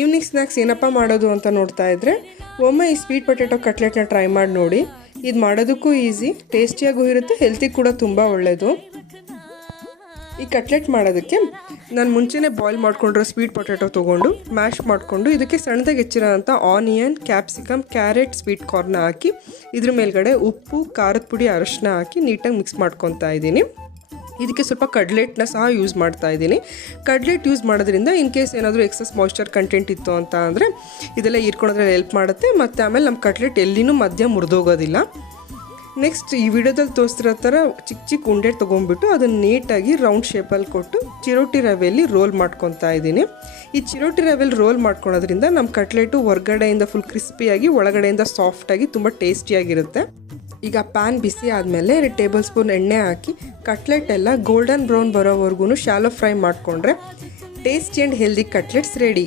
Evening snacks ಏನಪ್ಪ ಮಾಡೋದು ಅಂತ ನೋಡ್ತಾ ಇದ್ದರೆ ಒಮ್ಮೆ ಈ ಸ್ವೀಟ್ ಪೊಟ್ಯಾಟೊ ಕಟ್ಲೆಟ್ನ ಟ್ರೈ ಮಾಡಿ ನೋಡಿ. ಇದು ಮಾಡೋದಕ್ಕೂ ಈಸಿ, ಟೇಸ್ಟಿಯಾಗೂ ಇರುತ್ತೆ, ಹೆಲ್ತಿ ಕೂಡ ತುಂಬ ಒಳ್ಳೆಯದು. ಈ ಕಟ್ಲೆಟ್ ಮಾಡೋದಕ್ಕೆ ನಾನು ಮುಂಚೆನೇ ಬಾಯ್ಲ್ ಮಾಡ್ಕೊಂಡಿರೋ ಸ್ವೀಟ್ ಪೊಟ್ಯಾಟೊ ತೊಗೊಂಡು ಮ್ಯಾಶ್ ಮಾಡಿಕೊಂಡು ಇದಕ್ಕೆ ಸಣ್ಣದಾಗಿ ಹೆಚ್ಚಿರೋಂಥ ಆನಿಯನ್, ಕ್ಯಾಪ್ಸಿಕಮ್, ಕ್ಯಾರೆಟ್, ಸ್ವೀಟ್ ಕಾರ್ನ ಹಾಕಿ ಇದ್ರ ಮೇಲ್ಗಡೆ ಉಪ್ಪು, ಖಾರದ ಪುಡಿ, ಅರಶಿನ ಹಾಕಿ ನೀಟಾಗಿ ಮಿಕ್ಸ್ ಮಾಡ್ಕೊತಾ ಇದ್ದೀನಿ. ಇದಕ್ಕೆ ಸ್ವಲ್ಪ ಕಡ್ಲೆಟ್ನ ಸಹ ಯೂಸ್ ಮಾಡ್ತಾ ಇದ್ದೀನಿ. ಕಡ್ಲೆಟ್ ಯೂಸ್ ಮಾಡೋದ್ರಿಂದ ಇನ್ ಕೇಸ್ ಏನಾದರೂ ಎಕ್ಸಸ್ ಮಾಯ್ಶ್ಚರ್ ಕಂಟೆಂಟ್ ಇತ್ತು ಅಂತ ಅಂದರೆ ಇದೆಲ್ಲ ಹೀರ್ಕೊಳ್ಳೋದ್ರಲ್ಲಿ ಹೆಲ್ಪ್ ಮಾಡುತ್ತೆ. ಮತ್ತು ಆಮೇಲೆ ನಮ್ಮ ಕಟ್ಲೆಟ್ ಎಲ್ಲಿನೂ ಮಧ್ಯ ಮುರಿದೋಗೋದಿಲ್ಲ. ನೆಕ್ಸ್ಟ್ ಈ ವಿಡಿಯೋದಲ್ಲಿ ತೋರಿಸ್ತಿರೋ ಥರ ಚಿಕ್ಕ ಚಿಕ್ಕ ಉಂಡೆ ತೊಗೊಂಡ್ಬಿಟ್ಟು ಅದನ್ನು ನೀಟಾಗಿ ರೌಂಡ್ ಶೇಪಲ್ಲಿ ಕೊಟ್ಟು ಚಿರೋಟಿ ರವೆಯಲ್ಲಿ ರೋಲ್ ಮಾಡ್ಕೊತಾ ಇದ್ದೀನಿ. ಈ ಚಿರೋಟಿ ರವೆಯಲ್ಲಿ ರೋಲ್ ಮಾಡ್ಕೊಳೋದ್ರಿಂದ ನಮ್ಮ ಕಟ್ಲೆಟು ಹೊರಗಡೆಯಿಂದ ಫುಲ್ ಕ್ರಿಸ್ಪಿಯಾಗಿ ಒಳಗಡೆಯಿಂದ ಸಾಫ್ಟಾಗಿ ತುಂಬ ಟೇಸ್ಟಿಯಾಗಿರುತ್ತೆ. ಈಗ ಪ್ಯಾನ್ ಬಿಸಿ ಆದಮೇಲೆ 2 ಟೇಬಲ್ ಸ್ಪೂನ್ ಎಣ್ಣೆ ಹಾಕಿ ಕಟ್ಲೆಟ್ ಎಲ್ಲ ಗೋಲ್ಡನ್ ಬ್ರೌನ್ ಬರೋವರೆಗೂ ಶಾಲೋ ಫ್ರೈ ಮಾಡಿಕೊಂಡ್ರೆ tasty and healthy cutlets ready.